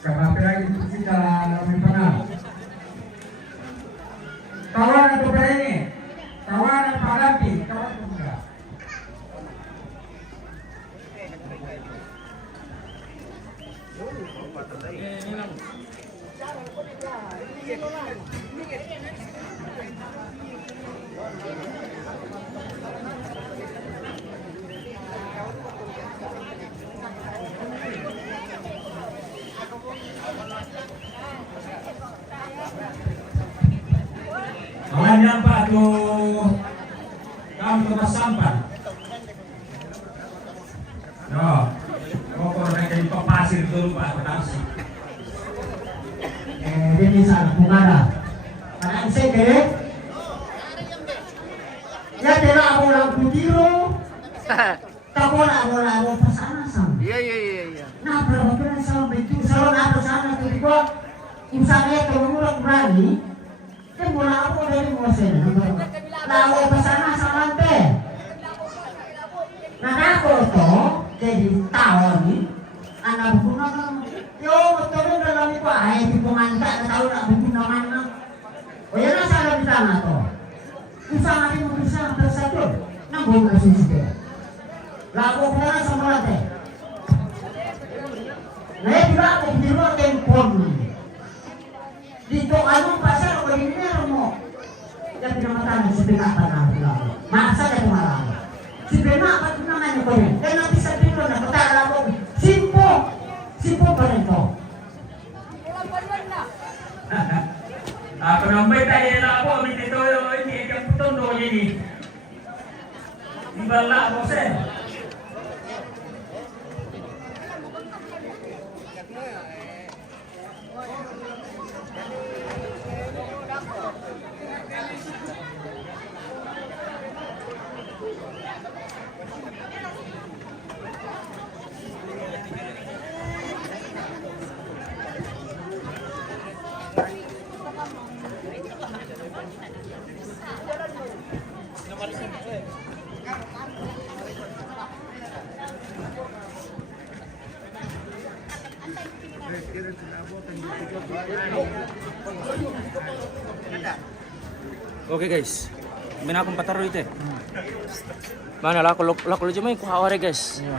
Karena lagi kita lebih penal. Kawan atau ini, kawan Pak Rampi, kawan pemuda. Hanya Pak tuh kamu tempat sampah. No, pokok mereka di pasir dulu Pak Petasi. Ini salah pengarah. Karena saya kira, ya tidak aku lampu biru, tak boleh aku pesana sama. Iya. Nah berapa kira sama itu, salon ada sana tuh juga, misalnya kalau murah berani. Kan bola aku dari musim, lalu pesana sama teh. Nah aku tuh jadi tahun nih, anak guna kan, yo betulnya dalam itu ayah di pengantar, tahu nak guna mana? Oh ya nasa ada di sana tuh, usaha nanti bisa bersatu, nambung kasih sih. Lalu pesana sama teh. Nah juga aku di luar tempon nih. Di anu pasar kalau ini mau yang dinamakan sebenarnya apa masa ada kemarin sebenarnya apa itu namanya kau dan nanti saya bilang nak kata lalu simpo berento apa namanya tadi lalu minta toyo ini yang putong do ini di bawah bosen. Oke guys, main aku 4 taruh itu. Mana laku cuma aku aware guys. Iya.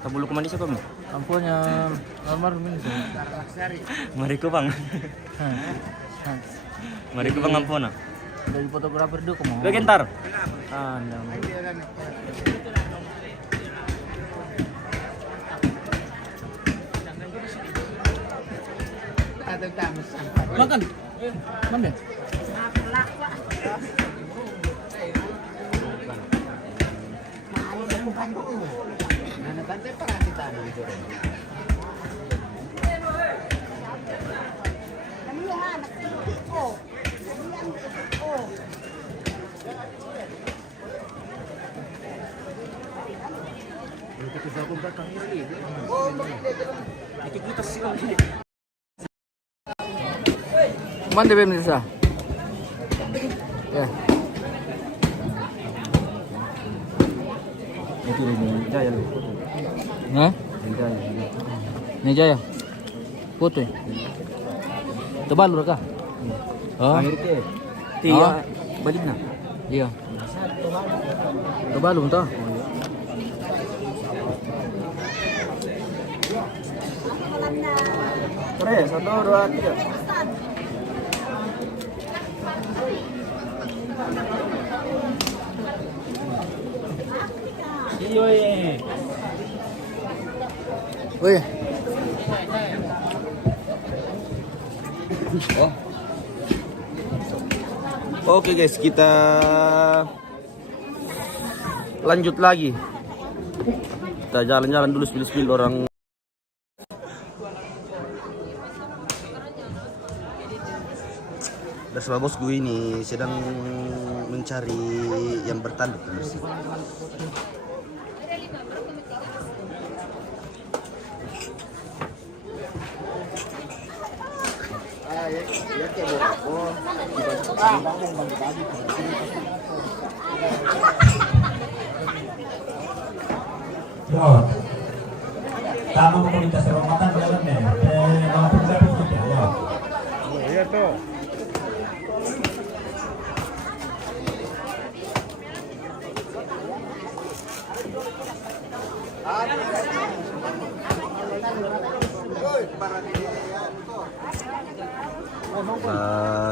Tabulu kemana siapa mi? Ampunya almarhum ini. Mari ku bang. Mari ku bang ampuna. Dari fotografer dulu kamu. Bagian tar. Makan. Mana? Mana dia bisa? Ya. Itu ini jaya. Hah? Jaya. Ini Jaya. Foto. Tebal udah kah? Oh. Akhir ke. Tiga balik na. Iya. Tebal belum tahu. Keren, 1, 2, 3. Iyo Wih. Oh. Oke guys, kita lanjut lagi. Kita jalan-jalan dulu spill orang. Bersama bosku ini sedang mencari yang bertanduk. Sama komunitas Ramadan jalan deh. Nama pendapat kita ya. Iya tuh.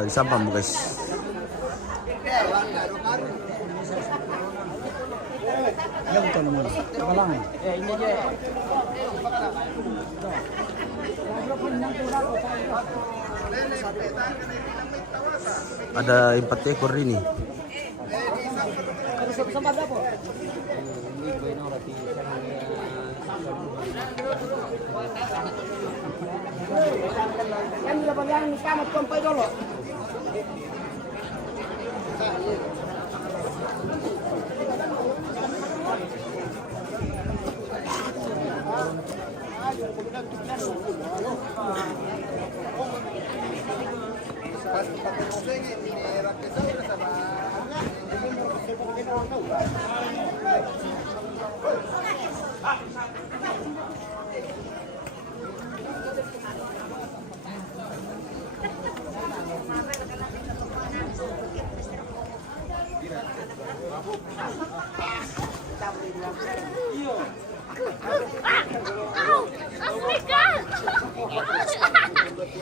Sampah mo guys. Ada 4 ekor ini.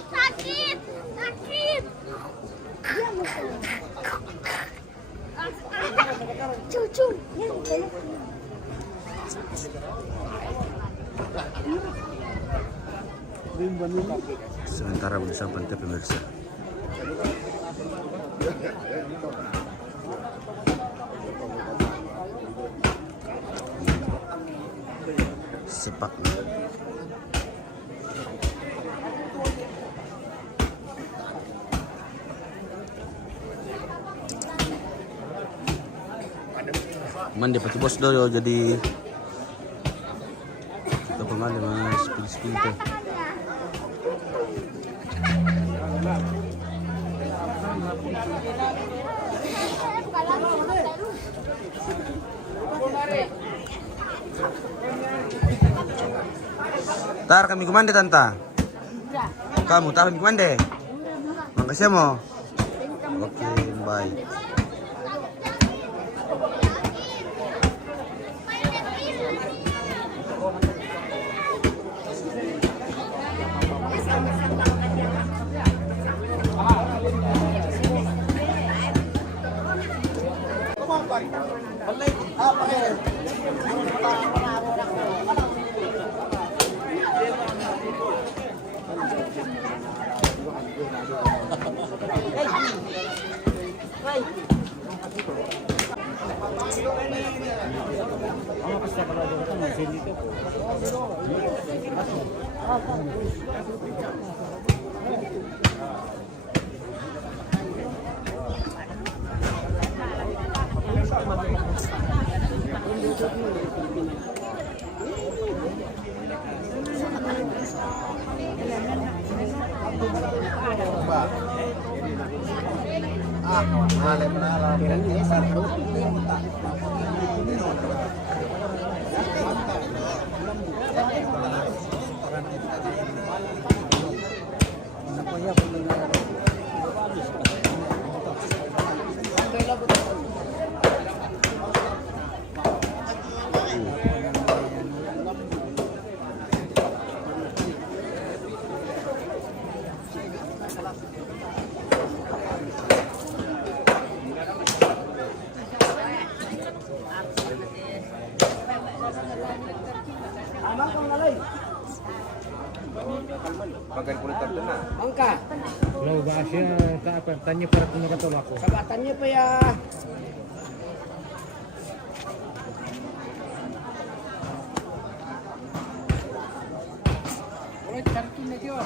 Sakit, sakit. Cucu. Sementara berusaha pantai pemirsa. Sepak. Mandi pakai bos dulu jadi apa mandi mas pilih teh. Tar kami kemana tanta? Kamu tar kami kemana? Makasih mo. Oke, bye. Kalau bahasnya tak apa, tanya para punya kata aku. Kabatannya pa ya. Boleh cari aja.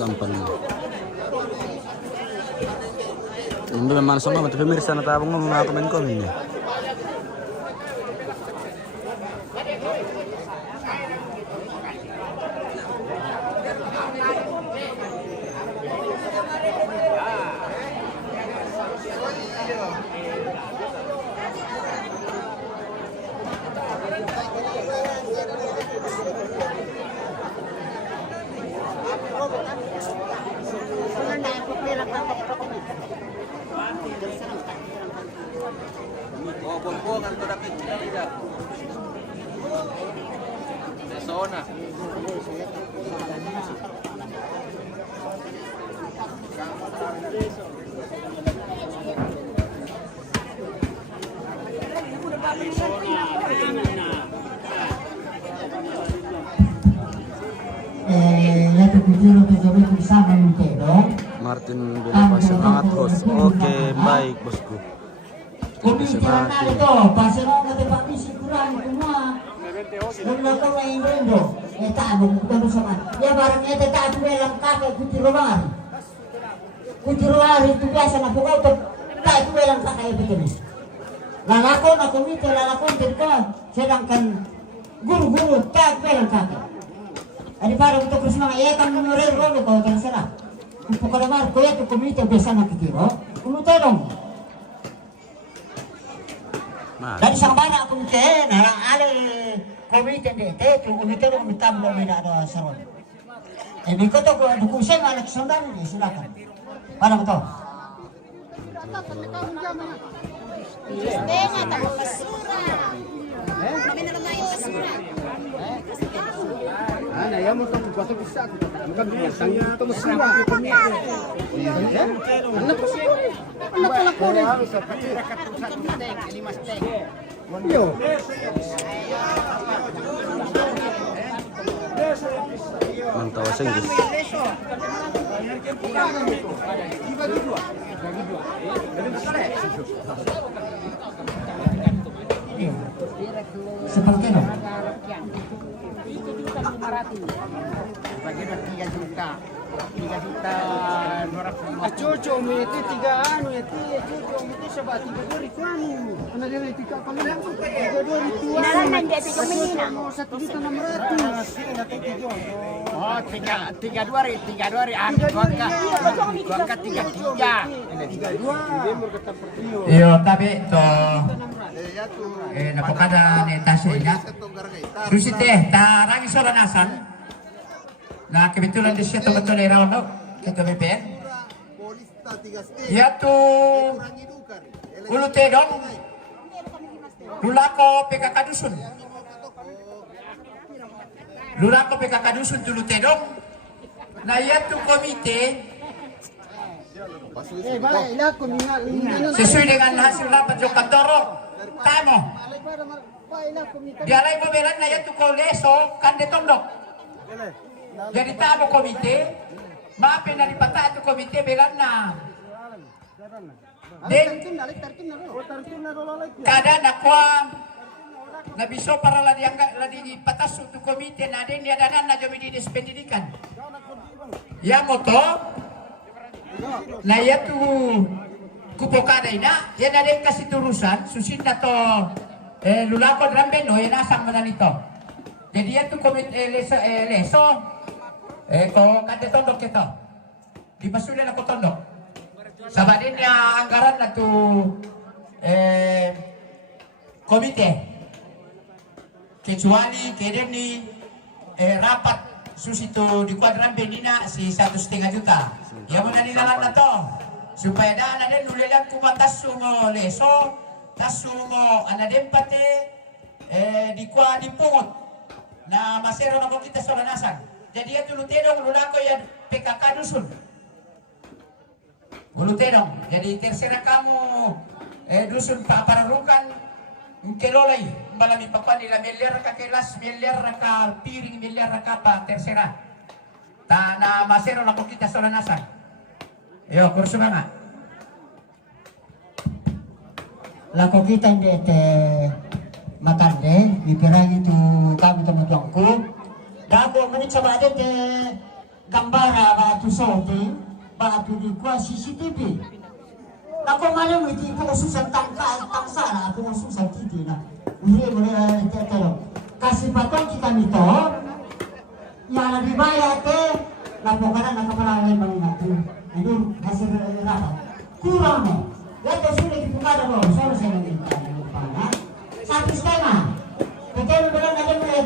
Sampan. Ini memang semua mati pemirsa na tabang mga komen-komen niya. Martin Bela semangat host. Oke, baik bosku. Ya barang eta tak belang kakek Kutiruari itu biasa na pokok to tak belang kakek begini. Lalakon aku minta lalakon terka sedangkan guru-guru tak belang kakek. Ada para untuk bersama ya kan menurut rolo kau terserah. Pokoknya mar kau itu komite biasa na kitiro. Kuno tolong. Dari sang banyak komite na ada komite dete tu komite lo minta belum ada saron. Ini kau tu dukung saya anak saudara ni silakan. Mana betul? Tema tak basura. Kami na lang basura. Ana, ya mo tong kuwato bisa. Bukan binatang itu mesra. Anak ko siya. Anak ko rin. Yo. Mantap Inggris. Seperti itu. Itu juta 500. Bagi 3 juta. 3 juta 250. Cucu itu 3 anu ya cucu itu sebab 3 ribu anu. Karena dia itu kalau langsung 3 ribu. Nalaman dia itu menina. 1.600.000. Oh, 32 hari angka 33. Iyo tapi to napakada ni tasya susite tarang isoranasan na kebetulan di siya betul ni Rauno kita BPN yaitu ulu tedong lulako PKK dusun tulu tedong na yaitu komite sesuai dengan hasil rapat Jokantoro tamo dialay mo belan na yaitu koleso kande tondok jadi tamo komite maapin na lipata itu komite belan na din kada nakwa na biso para ladi patas untuk komite na din diadanan na jomidi pendidikan ya moto na yaitu kupokada ina yan na din kasi turusan susin na to lulako drambeno yan asang mo na nito jadi yan to komite leso ko kante tondok ito di pasulan ako tondok sabadin niya anggaran na to komite kecuali keden ni rapat susito di kuadran benina si 1,5 juta. Ya mo na nilalang na to. Supaya daan na din ulilang kumatas sumo leso, tas sumo anadem pate di kuad di pungot na masero na ko kita sa lanasan. Jadi ya tulutedong lulako ya PKK dusun. Tulutedong. Jadi terserah kamu dusun papararukan kelolay malami papan nila milyar ka kelas milyar ka piring milyar ka pa terserah ta na masero na ko kita sa lanasan yo kurso nga Lako kita hindi matande ipirang itu kami tumutongko dako manit sa badet gambara ba tu sote ba tu di kwa CCTV ako malam itu ko susah tangsara ako susah titi na uli boleh tetero kasih patong kita mito yang lebih baik laporan nakapalalay mangatu itu hasil rapat kurang no ya sudah dibuka dulu solo saya minta satu skema betul betul ada mulai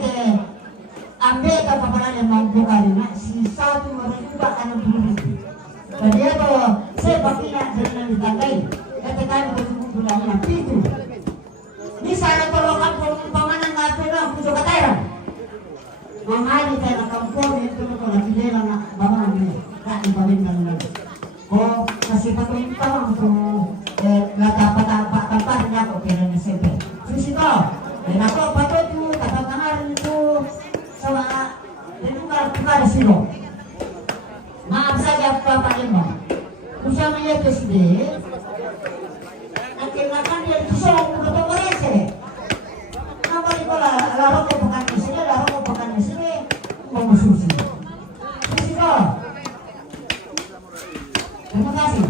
ambil kapapalalay mangbuka lima si satu merubah anak dulu jadi itu saya pakai nak jalan di tangkai katakan bertemu bulan itu ini saya tolongkan pemanah ngapain aku juga tayang mamali tayo kampung itu kalau tidak nak bangun ni tak dibandingkan lagi oh kasih patutnya untuk lata apa niya ko kaya na siyempre susito ako patut mo katangahan itu sama denungan tukar silo maaf saja apa mo usama niya kesidi nakilakan dia kisong betul merese nampak ko laro ko pakan di sini mau susi susito terima kasih.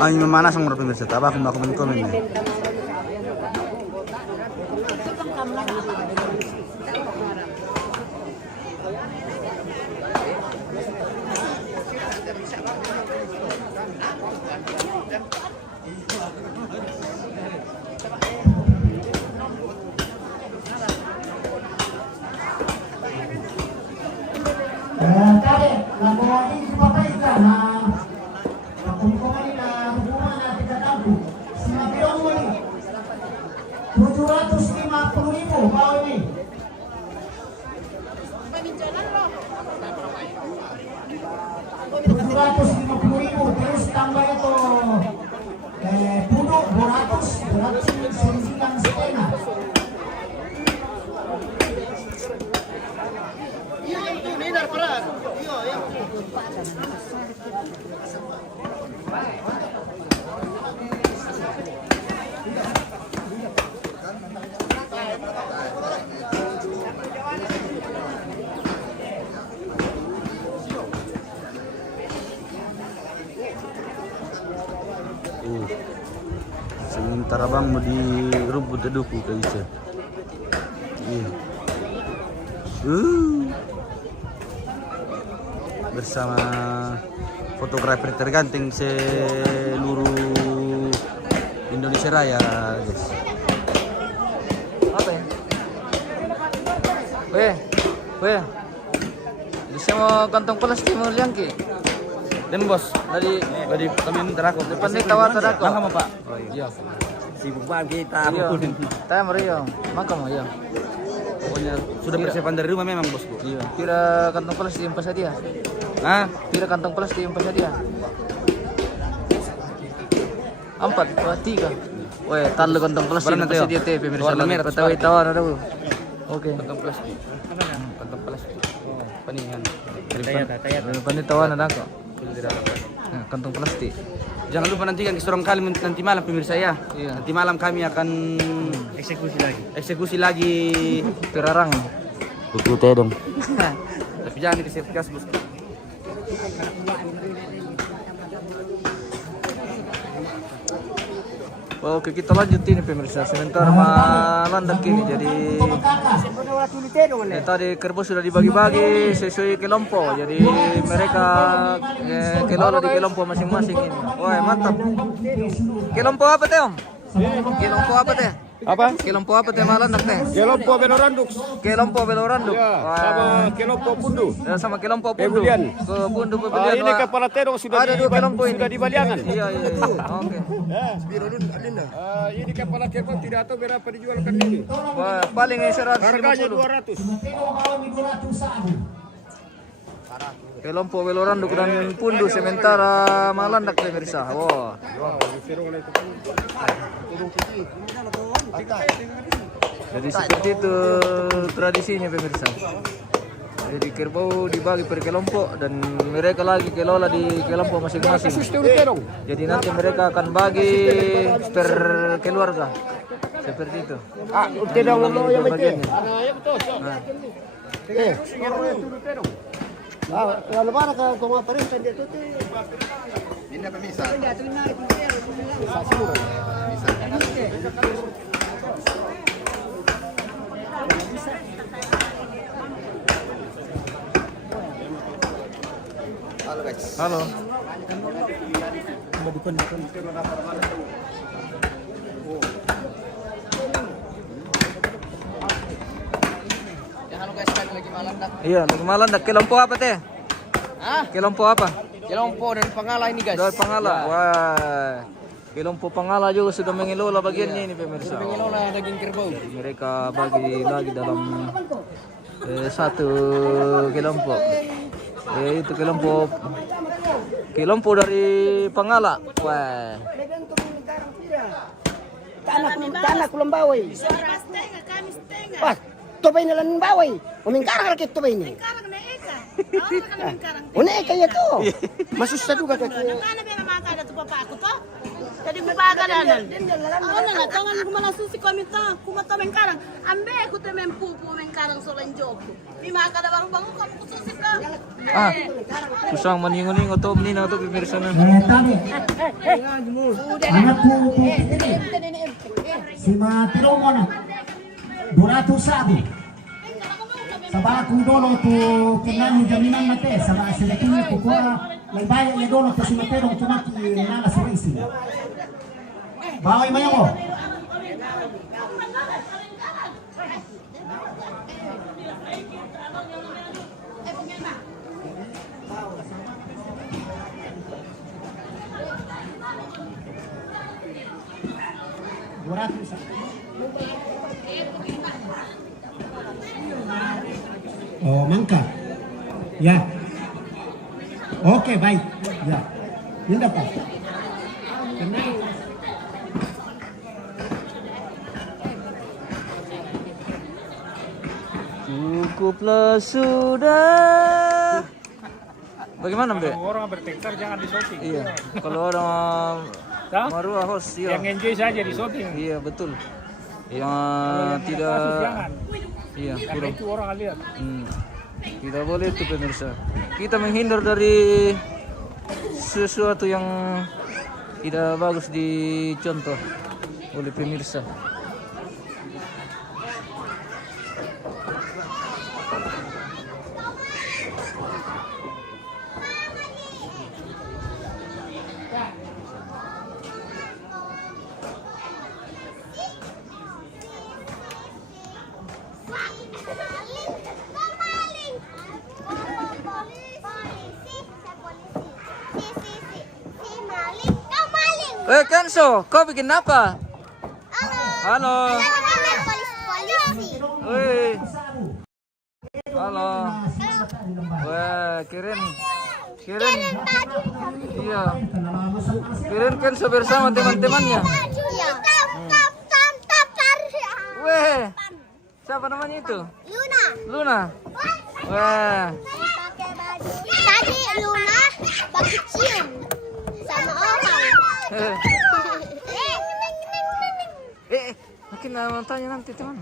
Ay, memanas ang mga pemirsa. Taba kung ako komen niya. Tadi, laporan ini Bapak Ikan, kumpulan hubungan yang tidak tahu, sembilan ini 750.000 tahun ini. 250.000 terus tambah itu puduk 200 1,5 setengah. Sementara bang mau dirumput deduku kayak gitu. Bersama fotografer terganteng seluruh Indonesia Raya, guys. Apa ya? Weh. Jadi saya mau kantong plastik mau liangki. Dan bos, tadi kami minta aku. Depan ini tawar tadako. Makam Pak. Oh iya. Sibuk banget kita. Iya. Tanya Mario. Makam iya. Pokoknya sudah persiapan dari rumah memang bosku. Iya. Kira kantong plastik yang pas dia. Hah? Kira kantong plastik yang pas dia. 4, 3. Weh, talo kantong plastik yang pas dia teh pemirsa. Warna merah, Ketahui tawar ada. Oke. Kantong plastik. Kantong plastik. Paningan. Depan ini tawar ada kok. Nah, kantong plastik. Jangan lupa nanti kan seorang kali nanti malam pemirsa ya. Iya. Nanti malam kami akan eksekusi lagi. Perarangan. Buku teh dong. Tapi jangan dikasih gas bos. Oke, kita lanjut ini pemirsa. Sementara malandak ini jadi tadi kerbau sudah dibagi-bagi sesuai kelompok. Jadi mereka kelola di kelompok masing-masing ini. Wah, mantap. Kelompok apa teh, Om? Kelompok apa teh? Apa? Kelompok apa teh malandak teh? Kelompok Beloranduk. Kelompok Beloranduk. Ya, sama kelompok Pundu. Ya, sama kelompok Pundu. Pebulian. Ke Pundu Pebulian. Ini kepala terong sudah ada 2 kelompok ini. sudah di Baliangan. Iya. Oke. Ini kepala terong tidak tahu berapa dijualkan ini. Wah, paling 150. Harganya 200. Kelompok Beloranduk dan Pundu sementara malandak pemirsa. Wah. Jadi seperti itu tradisinya pemirsa. Jadi kerbau dibagi per kelompok dan mereka lagi kelola di kelompok masing-masing. Jadi nanti mereka akan bagi per keluarga. Seperti itu. Lalu mana ke rumah perintah dia tuh? Halo. Iya, lagi malandak. Kelompok apa teh? Kelompok apa? Kelompok dari Pangala ini guys. Dari Pangala. Wah. Kelompok Pangala juga sudah mengelola bagiannya ini pemirsa. Mengelola daging kerbau. Mereka bagi lagi dalam satu kelompok. Itu kelompok dari Pangala. Wah. Tanah kulon bawai. Wah, tobay na lang bawai. Umingkarang rakit tobay ni. Eka ya to. Masusta juga ka. Mana bela makada tu papa aku to. Jadi mapagalanan. Ano na tangan ko malasusi ko minta, kumata mengkarang. Ambe ko te mempupu mengkarang solan job. Di makada baru bangun kamu kususi ka. Kusang maningon-ningon to menina to pemirsa na. Tadi. Anakku ini. Si Matiro mo na. 201. Sabah kung dolo tu kailangan jaminan natin sa mga silaking kukuha nagbayad niya dolo to si Matero kung tumaki nala sa racing. Baway mayo mo. Oh, mangka. Ya. Oke, baik. Ya. Ini dapat. Cukuplah sudah. Bagaimana, Mbak? Kalau orang bertengkar jangan di shopping. Iya. Kalau orang maruah host, iya. Yang enjoy saja di shopping. Iya, betul. Yang tidak Kasus jangan. iya, Karena kurang. itu orang lihat. Tidak boleh itu pemirsa. Kita menghindar dari sesuatu yang tidak bagus dicontoh oleh pemirsa. Kenzo, kau bikin apa? Halo. Wih. Halo. Wah, keren. Iya. Keren Kenzo bersama teman-temannya. Weh. Siapa namanya itu? Luna. Wah. Tadi Luna pakai cium sama orang. Makin mau tanya nanti teman.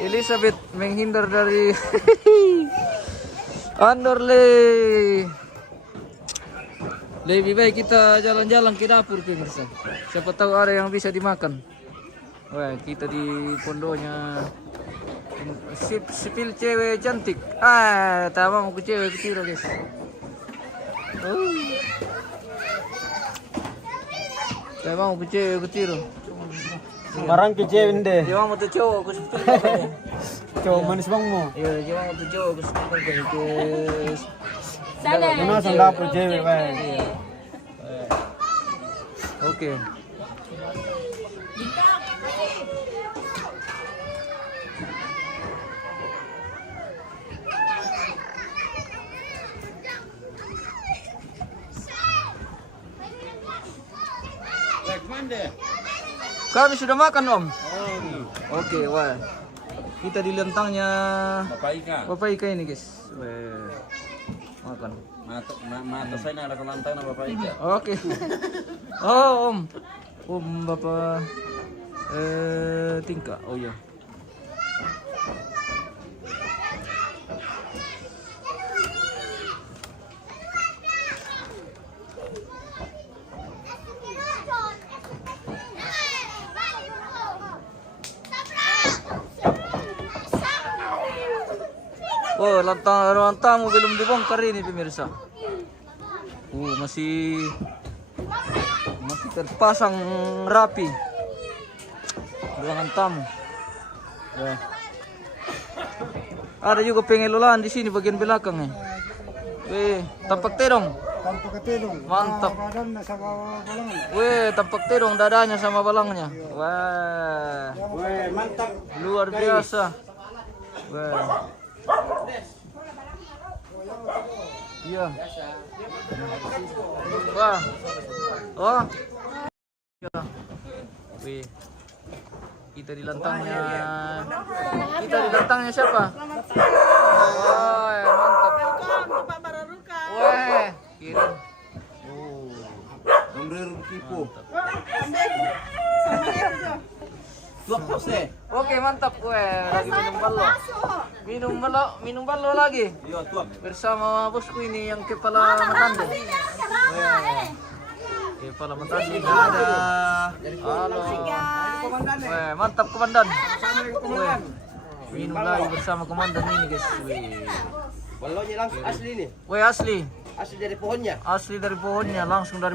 Elizabeth menghindar dari Underlay. Lebih baik kita jalan-jalan ke dapur pemirsa. Siapa tahu ada yang bisa dimakan. Wah, kita di pondonya sipil cewek cantik. Tahu mau ke cewek kecil guys. Tahu mau ke cewek kecil. Marang ke cewek deh. Dia mau tuh cowok ke sipil. Cowok manis bang mo. Iya, dia mau tuh cowok ke sipil guys. Mana sang dapur cewek baik. Oke. Kami sudah makan Om. Oke, wah. Kita di lentangnya Bapak Ika ini guys. Wah. Makan. Mata saya ada kelantang nama Bapak Ika. Oke. Oh Om. Om Bapak Tingka. Oh iya. Oh, ruang tamu belum dibongkar ini pemirsa. Masih terpasang rapi ruangan tamu. Ya. Ada juga pengelolaan di sini bagian belakangnya. Tampak terong. Mantap. Tampak terong dadanya sama balangnya. Wah. Mantap. Luar biasa. Wah. Iya. Wah. Oh. Ya. Wih. Kita di lantangnya. Kita di lantangnya siapa? Oh, ya, mantap. Wah, kirim. Oke, mantap. Lagi minum balo lagi. Bersama bosku ini yang kepala matanda. Kepala matanda ada. Halo. Mantap komandan. Minum lagi bersama komandan ini guys. Balonya langsung asli nih. Asli. Asli dari pohonnya. Asli dari pohonnya, langsung dari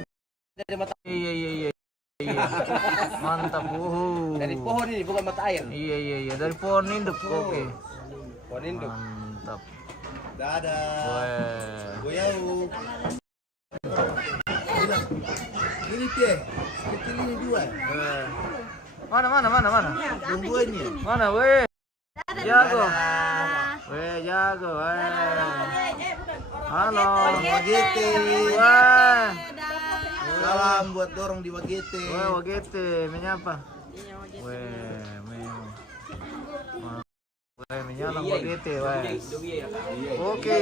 mata. Iya. Mantap. Dari pohon ini bukan mata air. Iya, dari pohon induk. Oke. Pohon induk. Mantap. Dadah. Goyau. Ini teh. Kecil ini dua. Mana? Tungguannya. Mana, weh? Jago. jago. Halo. Wagete. Wah. Salam buat dorong di Wagete. Wah, Wagete, menyapa. Menyalang Wagete, wah. Oke.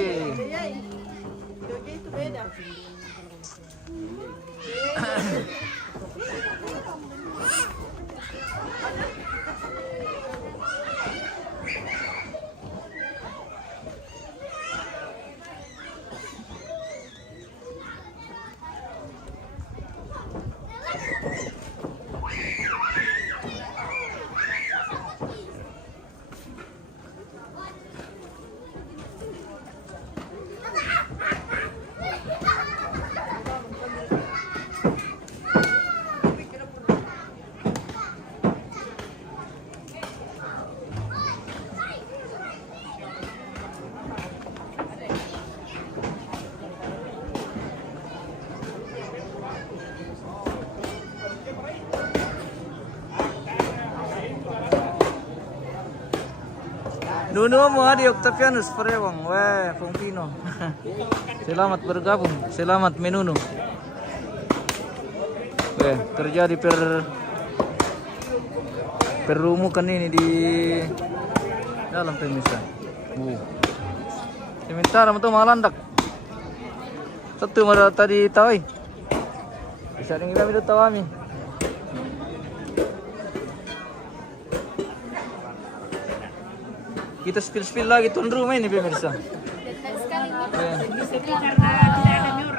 Nuno mo adi Octavianus Perewang, weh, Pongpino. Selamat bergabung, selamat menuno. Weh, terjadi perumukan ini di dalam pemirsa. Sementara itu malandak. Satu mara tadi tawai. Bisa dengar itu tawami. Kita spill lagi tuan rumah ini pemirsa.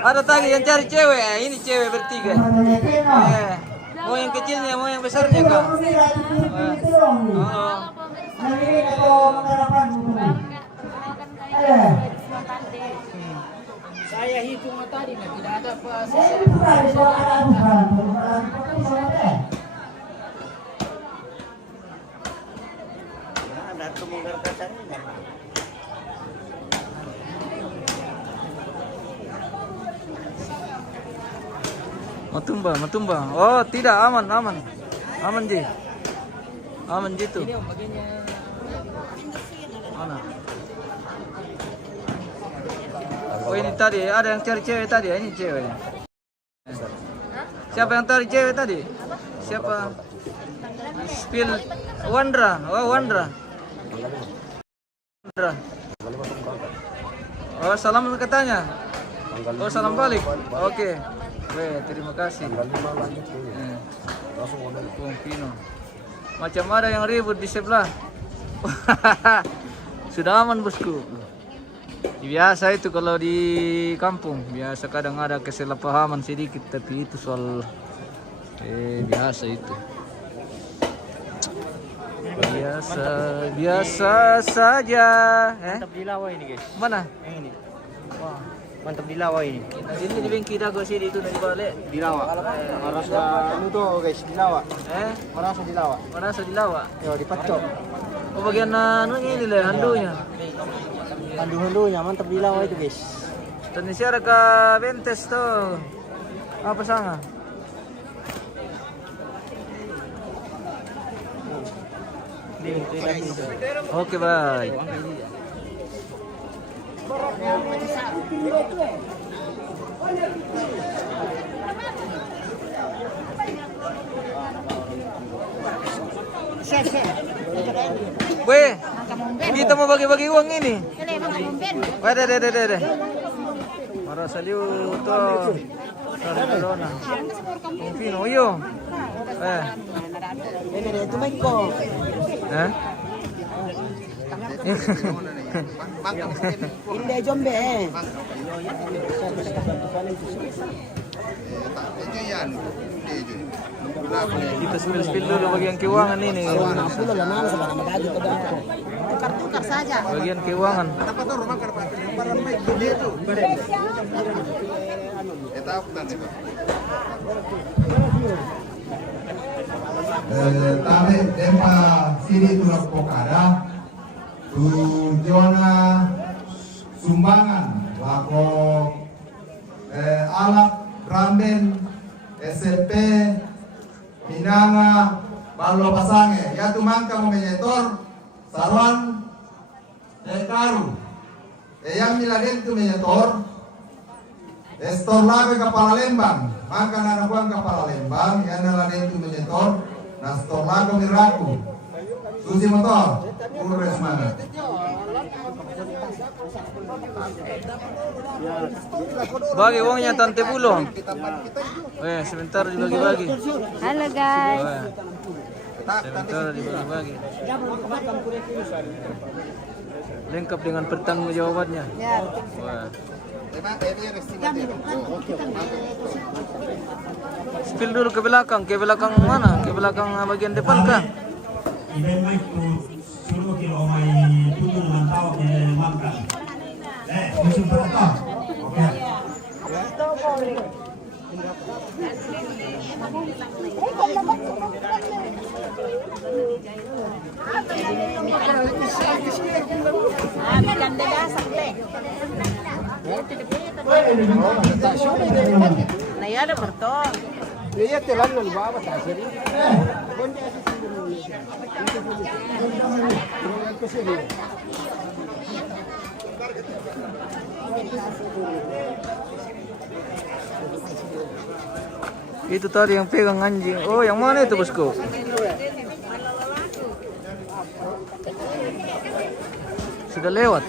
Ada tadi yang cari cewek, ini cewek bertiga. Mau yang kecilnya, mau yang besarnya kak. Saya hitung tadi, tidak ada apa. Matumba. Oh, tidak aman. Aman Ji. Aman gitu. Mana? Oh, ini tadi ada yang cari cewek tadi, ini cewek. Siapa yang cari cewek tadi? Siapa? Spill Wandra. Oh, Wandra. Oh, salam katanya. Oh, salam balik. Oke. Weh, terima kasih. Pongpino. Macam ada yang ribut di sebelah. Sudah aman bosku. Biasa itu kalau di kampung. Biasa kadang ada kesalahpahaman sedikit, tapi itu soal biasa itu. Biasa saja. Mantap dilawa ini guys. Mana? Yang ini. Wah, mantap dilawa ini. Ini di bengki dago sini itu dari balik. Dilawa. Marasa anu tuh guys, dilawa. Marasa dilawa. Merasa dilawa. Yo dipacok. Oh, bagian anunya ini lah, handunya. Handu-handunya mantap dilawa itu guys. Dan siara ke Bentes tuh. Apa sanga? Oke, baik. Weh, kita mau bagi-bagi uang ini. Weh, deh. Para saliu tuh. Corona. Pino, yo. Ini itu Miko. Ini Jombe. Kita spill dulu bagian keuangan ini. Tukar saja. Bagian keuangan. Tarik dempa sini tulak pokada tujuana sumbangan lako alat ramben SMP Minanga Balo Pasange ya tu mangka menyetor Sarwan Karu yang niladen itu menyetor, estor labe kepala lembang, maka anak buang kepala lembang, yang niladen itu menyetor, nah stor labe miraku, susi motor, urus semangat. Bagi uangnya Tante Pulo. Sebentar dibagi-bagi. Halo guys. Sebentar dibagi-bagi. Lengkap dengan pertanggungjawabannya. Ya. Wah. Spill dulu ke belakang mana? Ke belakang bagian depan kah? Nayada bertol. Iya telan nang bawa tasir. Itu tadi yang pegang anjing. Oh, yang mana itu, bosku? Sudah lewat.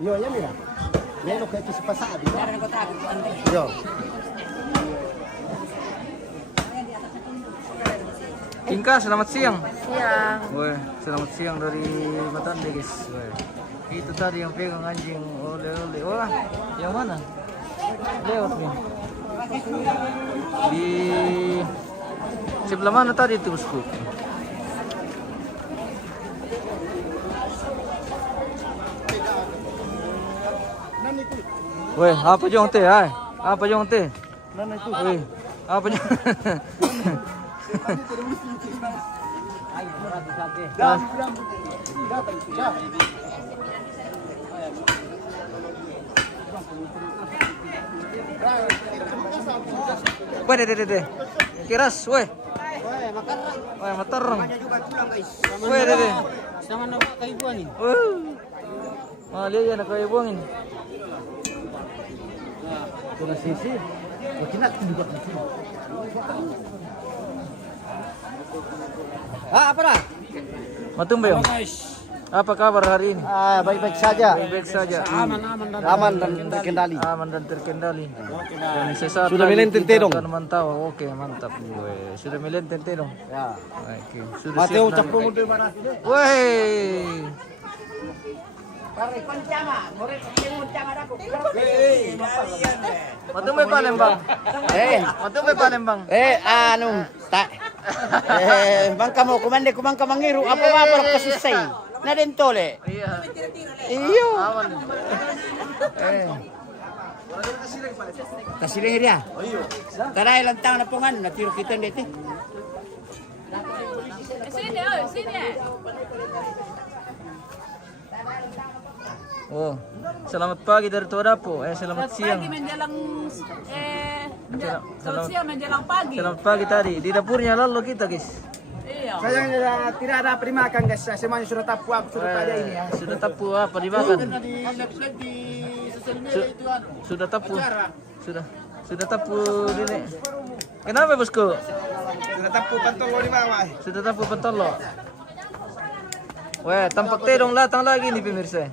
Yo, ya mira. Ve lo que esto se pasa. Yo. Tingka, selamat siang. Siang. Woi, selamat siang dari Matande, guys. Woi. Itu tadi yang pegang anjing oleh-oleh. Wah, yang mana? Lewat nih. Di sebelah mana tadi itu, bosku? Weh, apa jong teh, ay? Apa jong teh? Weh, apa jong? Weh, deh. Kiras, weh. Weh, matarang. Weh, deh. Sama nak kayu buangin. Lihat ya nak kayu buangin. Kuna sisi. Wakinak juga di sini. Apa dah? Matumbe, Om. Apa kabar hari ini? Baik-baik saja. Baik saja. Aman dan terkendali. Aman dan terkendali. Dan sesaat Sudah lagi milih kita tenterong. akan memantau. Oke, mantap. Weh, sudah milih tenterong. Ya. Oke, sudah Mateo siap. ucap muda mana? Weh. Matumbe Palembang. Matumbe Palembang. Bang kamu kumande kumang kamangiru apa kasusay. Na din tole. Iya. Iyo. Aman. Kasiling dia. Tara ilang taon na pungan natiro kita dito. Sini. Oh, selamat pagi dari Tuadapo. Selamat siang. Pagi menjelang Selamat siang menjelang pagi. Selamat pagi tadi. Di dapurnya lalu kita, guys. Iya. Sayangnya tidak ada perimakan guys. Semuanya sudah tapu sudah ada ini ya. Sudah tapu apa dimakan? Sudah tapu. Sudah tapu dini. Kenapa, bosku? Sudah tapu pantolo di bawah. Sudah tapu pentolo. Weh, tampak terong datang lagi nih pemirsa.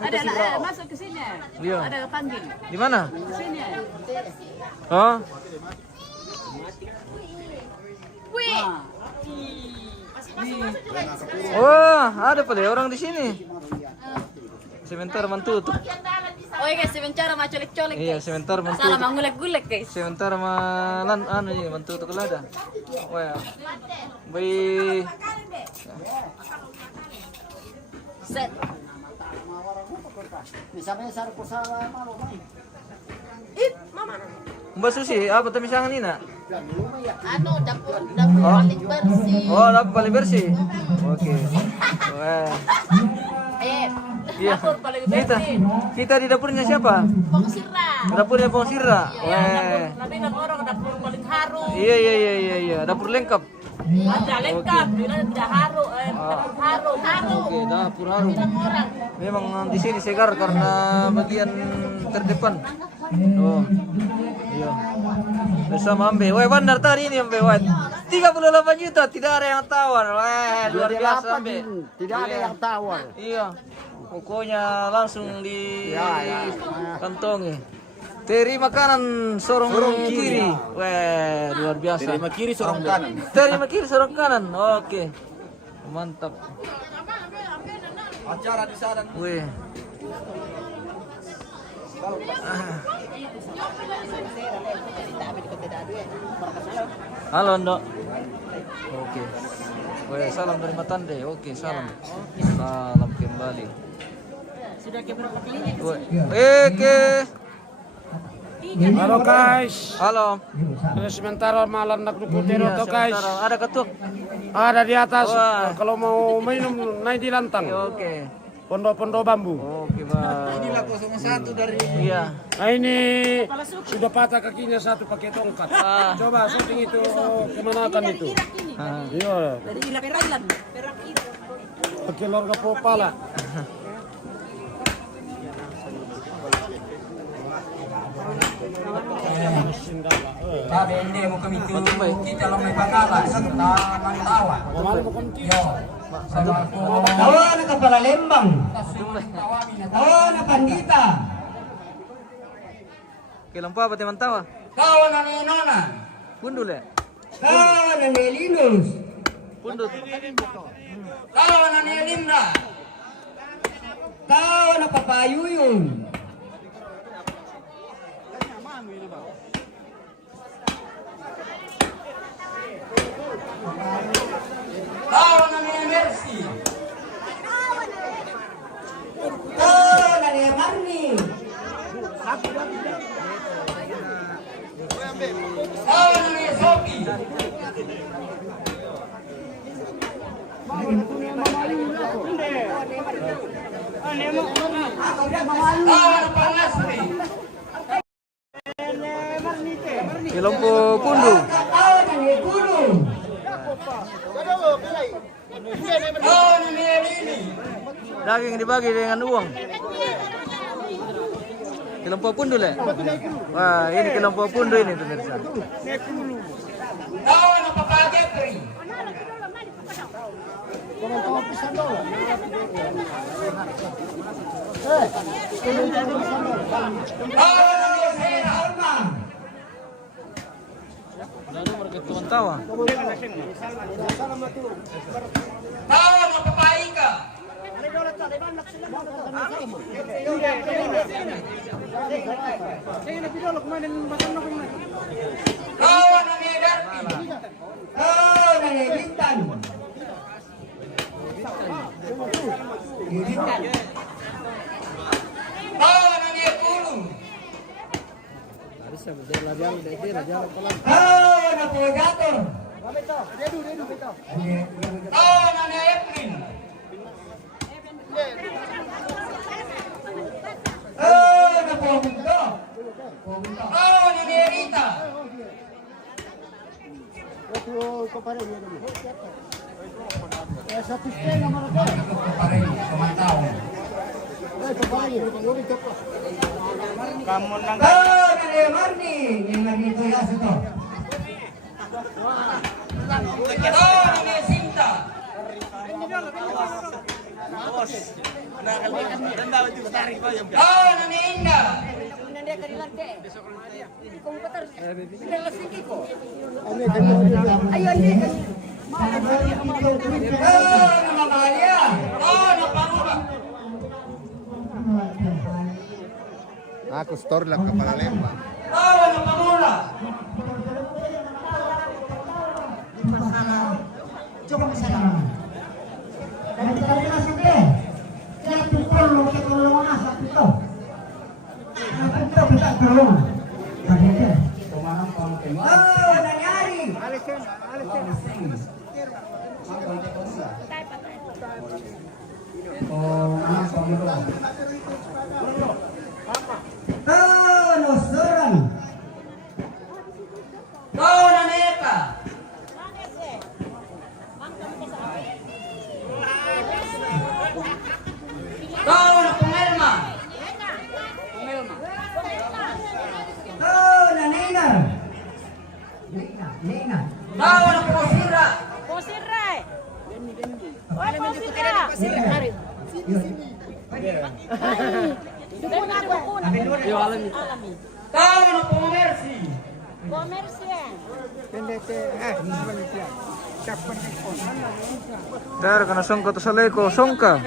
Ada masuk ke sini. Iya. Ada panggil. Di mana? Sini. Oh, Wih. oh, ada pala orang di sini. Sebentar mantutup. Oh iya guys, sebentar mah colek-colek. Iya, sebentar Salah mantutup. mangulek-gulek guys. Sebentar malan ya mantutup kelada. Wah, baik. Set. Misa-misa ko sa malo. Mama. Mbak Susi, apa tuh misalnya Nina? Ano, dapur paling bersih. Oh, dapur paling bersih. Oke. Wah. Iya. Dapur paling Kita, bersih. kita di dapurnya siapa? Pong Sira. Dapurnya Pong Sira. Nanti orang dapur paling harum. Iya. Dapur lengkap. Ada lengkap, bilang tidak harum, dapur harum. Oke, dapur harum. Bilang orang. Memang di sini segar karena bagian terdepan. Oh. Iya. Bersama Ambe. Wah, bandar tadi ini Ambe. Wah, 38 juta, tidak ada yang tawar. Wah, luar biasa Ambe. Tidak ada yang tawar. Iya. Pokoknya langsung di kantongi. Terima kanan sorong kiri. Wah, luar biasa. Terima kiri sorong kanan. Terima kiri sorong kanan. Oke. Mantap. Acara di sana. Wih. Halo, Ndok. Oke. Wih, salam dari Matande. Oke, salam. Salam kembali. Sudah ke berapa kali? Oke. Halo guys. Halo. Sementara malam nak dukutero Iya, to guys. sebentar. Ada ketuk. Ada di atas. Wah. Kalau mau minum naik di lantang. Oke. Pondok-pondok bambu. Oke, Bang. Inilah 01 dari Iya. Nah ini sudah patah kakinya satu pakai tongkat. Ah. Coba syuting itu kemana kan itu? Ah. Iya. Dari Irak Thailand. Pakai lorga popala. Sabi hindi mo kami kita lang may pangalan sa tawa. Yo. Tawa na Kapalembang. Tawa na Pandita. Kailan pa teman tawa? Tawa na ni Nona. Pundul ya? Tawa na Nelinus. Pundut. Tawa na ni Linda. Tawa na Papayuyun. Tawa na ni Mercy. Tawa na Marni. Tawa na ni Sophie. Tawa na Pangasri. Kilompo Pundu. Tawa na Gunung. Tawa na ni Elini. Daging dibagi dengan uang. Kilompo Pundu ya? Wah, ini Kilompo Pundu ini pemirsa. Tawa na Papa Jeffrey. Tawa na ni Sera Alma. Teman tawa. Tawa na Papa Ika. Tawa na ni Darwin. Tawa na Bintan. Tawa na ni Kulung. Tawa na Purgator. Tawa na ni Evelyn. Tawa na Pumunto. Tawa na ni Rita. Tawa na ni Marni. Yung nandito ya ito. Tawa na ni Sinta. Tawa na ni Indah. Tawa na Mamalia. Tawa na Paruba. Aku store lang Kapala Lembang. Tawa na Pamula. Coba masalah. Dan kita lihat sendiri. perlu ketolongan asap itu. Kita bisa tolong. Tadi dia. Oh, nyari. Oh, nosoran. Kau na neka. Kau na pumelma. Oh, naninar. Nina. Kau na pusira. Posira. Oi, posira. Dukuna. Kau na pumersi. Komersian. Dar kana songka to saleko songka.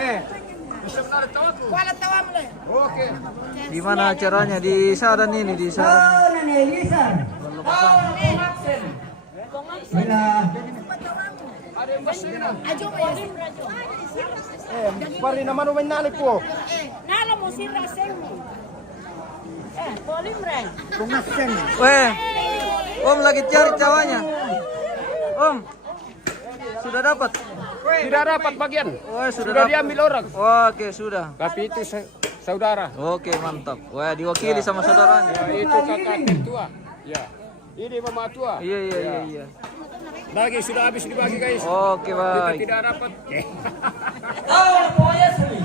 Gimana acaranya di Sadan ini di Sadan? Oh, nanelisan. Kau na pumaksen. Wala. Ajo mo yun, Rajo. Pari naman umain nalik po. Nala mo si Raseng mo. Polim Ren. Weh, Om lagi cari cawanya. Om, sudah dapat? Tidak dapat bagian. Wah, Sudah dapat. diambil orang. Oke, sudah. Tapi itu saudara. Oke, mantap. Wah, diwakili sama saudaranya. Itu kakak tertua. Ya. Ini mama tua. Iya. Bagi sudah habis dibagi guys. Oke, Kita baik. tidak dapat. Kau na pumayasli.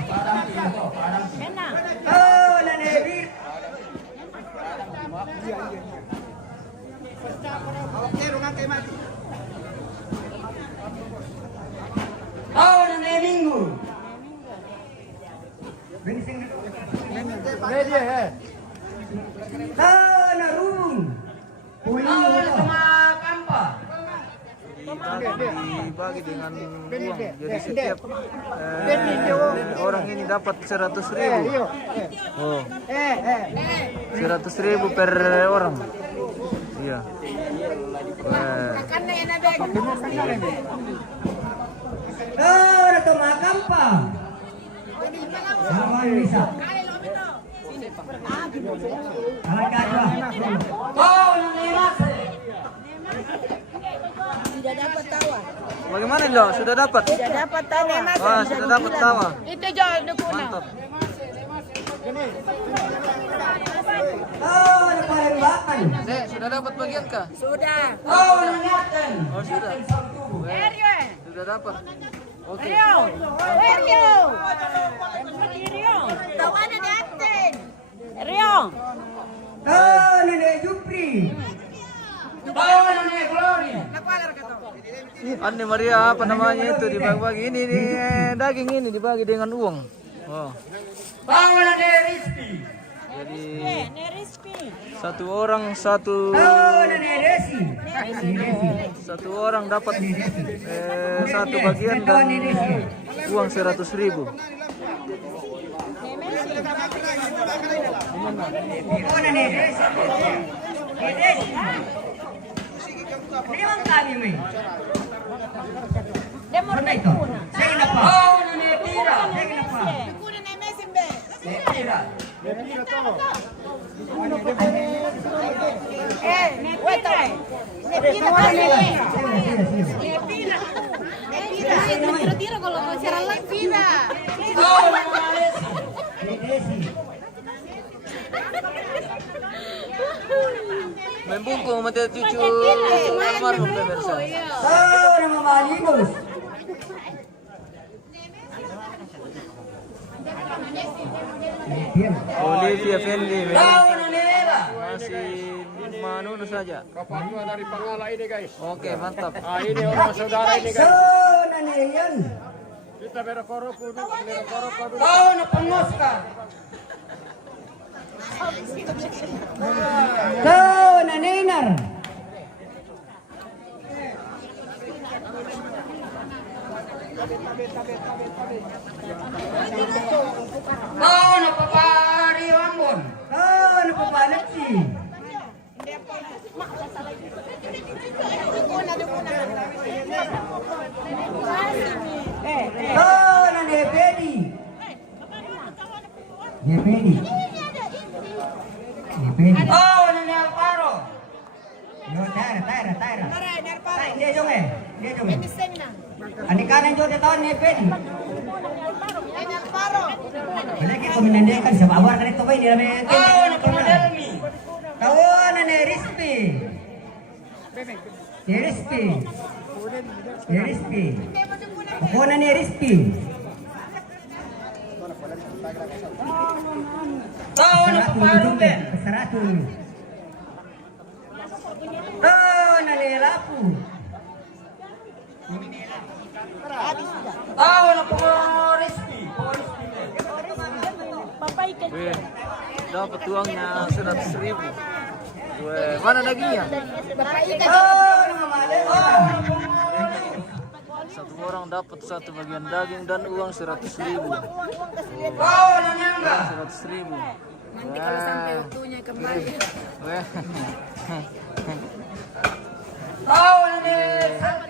Enak. Oh, nanebi. Kau na neminggu. Media he. Oh, narung. Kau na tumakampa. Dibagi dengan uang. Jadi setiap orang ini dapat 100.000. Oh, 100.000 per orang. Iya. Oh, natumakam pa. Sama bisa. Kau na nemase. Tidak dapat tawa. Bagaimana lo? Sudah dapat? Tidak dapat tawa. Wah, sudah dapat tawa. Itu jual dukuna. Mantap. Oh, napalimbakan. Dek, sudah dapat bagian kah? Sudah. Kau na ngaten. Oh, sudah. Erio. Sudah dapat. Oke. Erio. Erio. Erio. Tawa na natin. Erio. Oh, nene Jupri. Kau na ne glory. Ane Maria apa namanya itu dibagi-bagi ini daging ini dibagi dengan uang. Oh. Kau na ne rizki. Jadi Nerispi. satu orang satu Oh, nene Desi. satu orang dapat satu bagian dan uang 100.000. Oh, nene Desi. Desi. Ini mang kami may. Demo Mana itu? Saya napa? Kau na ne tira. Saya napa? Dukuna na mesimbe. Ne tira. Weta. Nepira ka nene. Nepira. Nepira. Tira kalau mau cara lang pira. Kau na pumayasli. Desi. Main bungkung mati cucu almarhum pemirsa. Oh, nama Malinus. Olivia Fendi Kau na ne era. masih Manunu saja. Kapatwa dari Pangala ini guys. Oke, mantap. Ini orang saudara ini guys. Oh, nene yan. Kita berkorok dulu. Kau na pangoskar. Oh, nanenar. Kau na papari Ambon. Oh, napapalat si. Oh, nane Pedi. Jepedi. Jepedi. Oh, ini Alvaro. Yo, Taira. Dia jong. Ani kanan jo tahun Jepedi. Lagi ko minandekan sa bawar kan ito ba hindi namin. Oh, Nakomodelmi. Tawanan ni Rispi. Ako na ni Rispi. Oh, Nakomarume. Saratul. Oh, na ni Lapu. Oh, Nakomorespi. Weh, dapat uangnya 100.000. Weh, mana dagingnya? Oh, nama Satu orang dapat satu bagian daging dan uang 100.000. Oh, Nanyanga. 100.000. Nanti kalau sampai waktunya kembali. Weh. Oh, Nanyanga.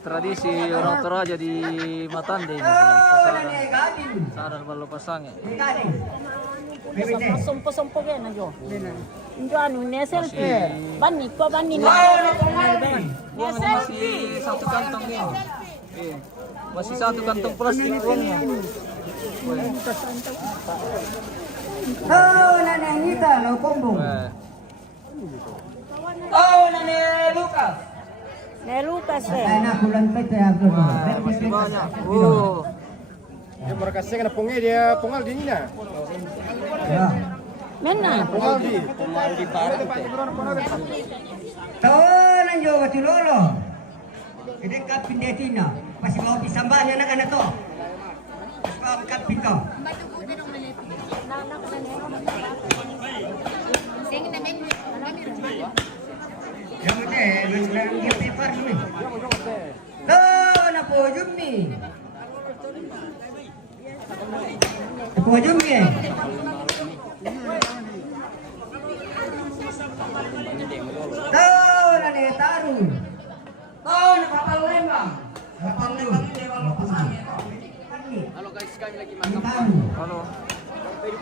Tradisi orang Toraja di Matande ini. Sadar balu pasangnya. Sompo kan aja. Itu anu ne selfie. Bani ko bani. Uangnya masih satu kantong ini. Masih satu kantong plastik uangnya. Oh, nanangita lo kumbung. Oh, Nane Lucas. Lucas Anak bulan pete aku. Masih banyak. Oh. Dia mereka saya kena pongi dia pongal di Nina. Mana? Pongal di baru. Tahu nanjo wati lolo. Ini kapin detina. Masih mau pisambalnya anak-anak to. Masih mau kapin to. Yang mana? Dia prepare ni. Tahu nak pojum ni. Pojum ni. Tahu na ni taru. Oh, Napapalembang. Napalembang ini Dewa Pasang. Halo guys, kami lagi Taru. Halo.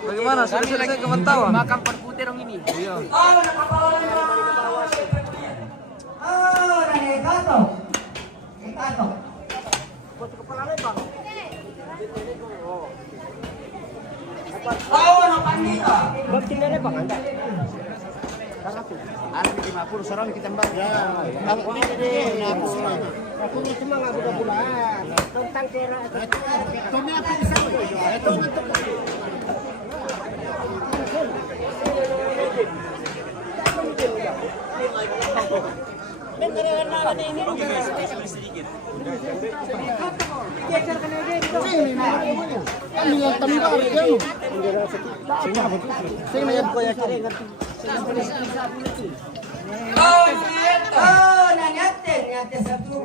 Bagaimana? Sudah selesai kementawan? Makan perputih dong ini. Iya. Oh, Napapalembang. Oh, na ni kato. Kato. Oh, Napandita. Anak di 50 seorang kita mbak. Ya. Aku ini deh, aku seorang. Aku ini cuma nggak bulan. Tentang kira. Kami apa bisa? Itu untuk. Oh, nyate satu.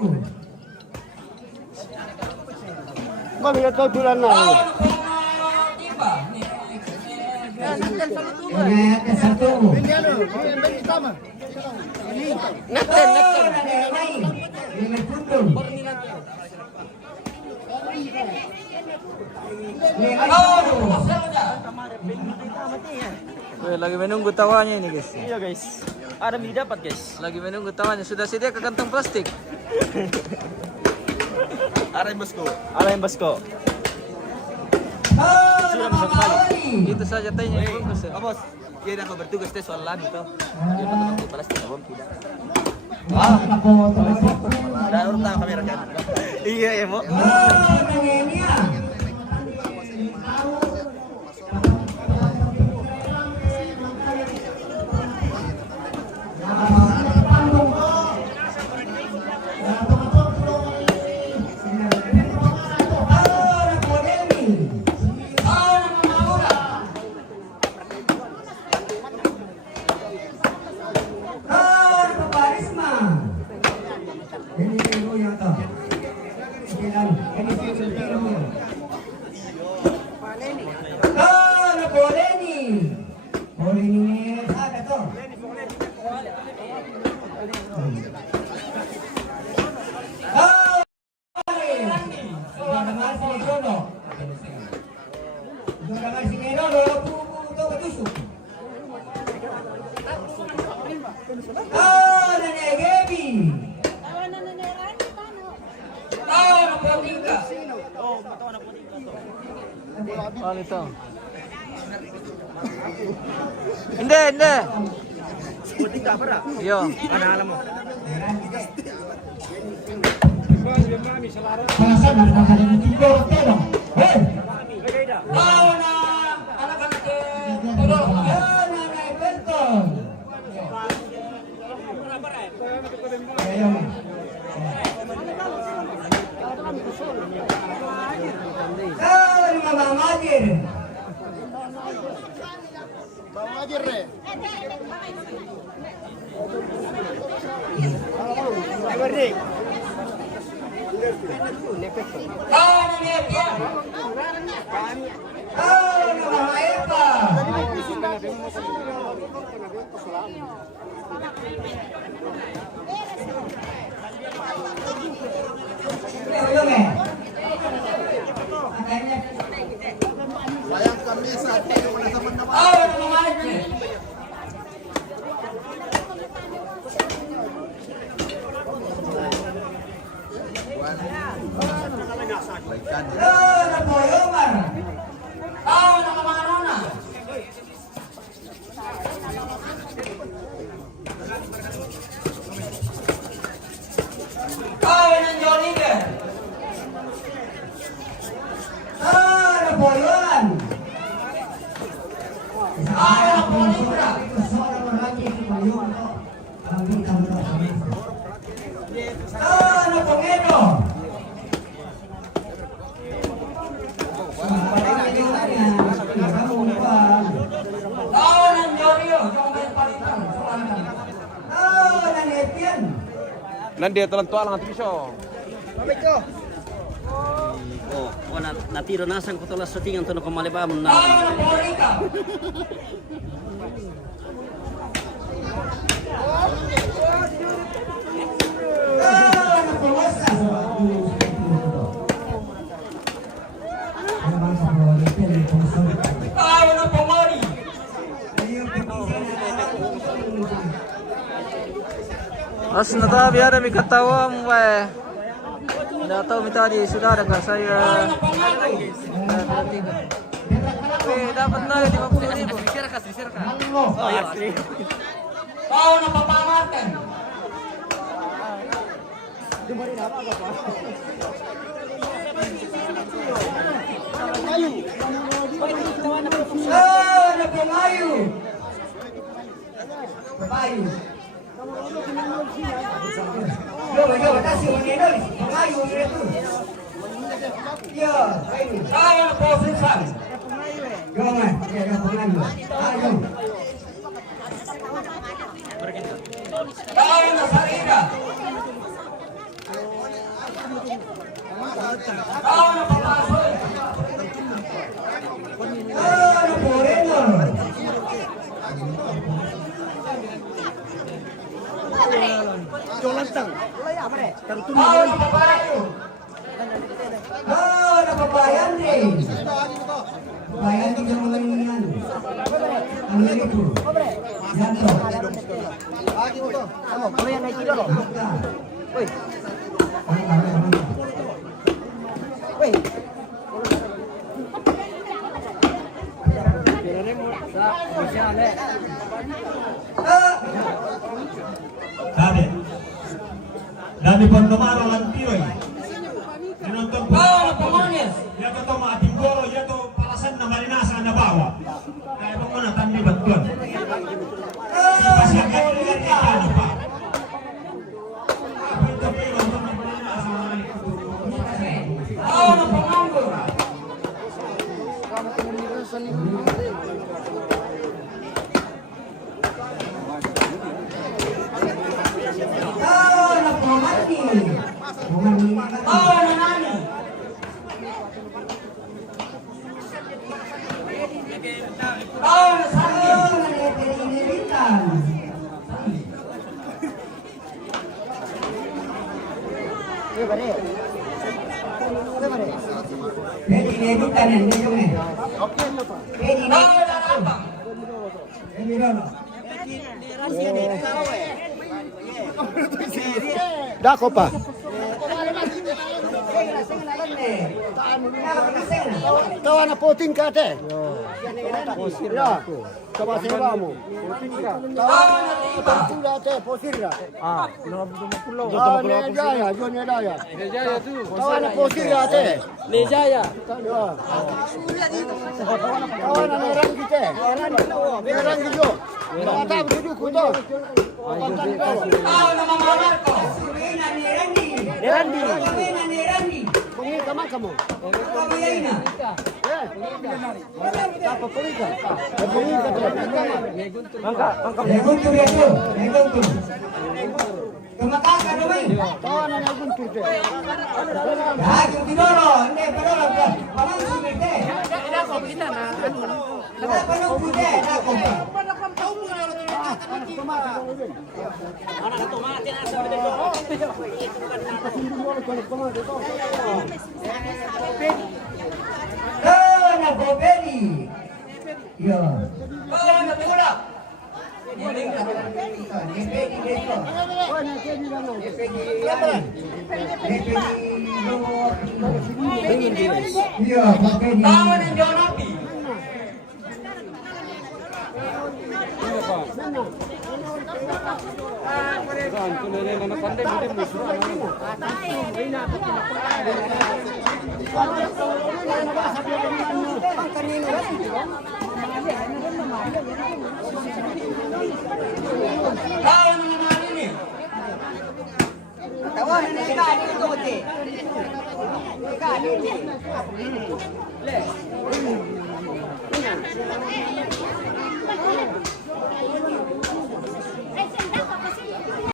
Bang lihat kau bulan Oh, lalu. Tiba. Nyate satu. Naten. Oh, na ni mai. Ini putung. Oh, Selda. Weh, lagi menunggu tawanya ini guys. Iya guys. Ada mie dapat guys. Lagi menunggu tawanya. Sudah sedia ke kantong plastik. Ada yang basko. Oh, nama kali. Itu saja tanya yang bagus ya. Bos, dia dah bertugas tes soal lami toh. Dia pakai plastik bom tidak. Aku Ada urut kamera kan. Iya ya, Mo. Oh, nangenia. Ini tusuk. Oh, Nenek Gaby. Oh, Napotika. Oh, ito. Hindi. Yo. Alasan nakakalimutan tiga orang. Hei. Oh, na anak-anak turun. Ya, Nenek Benton. Ayo. Kalau Bang Majir. Bang Majir deh. Kau Nenek ya. Kau Bang Eva. Bayangkan mesa tidak pernah teman-teman. Oh, Bang Majir. Boy Omar. Oh, nama Oh, yang Johnny ke? Oh, ada Boyan. Oh, ada Politra. Seorang lagi itu Boyan. Oh, ada Pengedo. Oh, nan Jorio, jangan main palitan. Oh, nan Etian. Nanti telan tua lang pisau. Oh, natiro nasang ko tolas sa tingan to no kumalibam na. Oh, nan Borika. Oh, nan Pulosa. Oh, nan Pomori. Mas nata biar mi katawa mo ba. Dato mi tadi sudah ada saya. Dapat na 50,000. Disirka. Oh, ya. Oh, napapangaten. Oh, napangayu. Papayu. Yo, kasih ini pengayu itu. Ya, ini. Ah, naposusan. Jangan, ya pengayu. Ayo. Ah, nasarida. Ah, napapasoy. Ah, naporeno. Oh, napapayo. Oh, napapayan rin. Bayan din yung mga yan. Ang ito. Yan to. Dami pon lumaro lang tiyoy. Dinonton po. Oh, napamones. Yato to mga tinggoro, yato palasan na marinasa na bawa. Kaya bang mana tanlibat doon. Pasya kayo nila ano pa. Oh, napamanggo. Oh, napamati. Oh, nanani. Oh, nasali. Oh, nanipiritan. Jadi ini bukan yang ini. Jadi ini. Oh, dah apa? Dako pa. Tawa na puting ka te. Ya. Tawa sira mo. Tawa na te posira. Ah, no pulau. Jaya, Jaya, Jaya. Tawa na posira te. Lejaya. Tawa na rangi te. Rangi jo. Mata duduk kudo. Randy. Pengi kama kamu. Apa pengi ka? Pengi ka. Guntur ya tu. Guntur. Kemakaka naman. Tawa na guntur te. Yung tinoro, hindi, pero palang sumite. Ako kita na. Palang sumite, ako ba? Anak na tumati na sa video. Nagobeli. Yo. Nagulak. Iya, pakai di. Tahu nih jauh napi.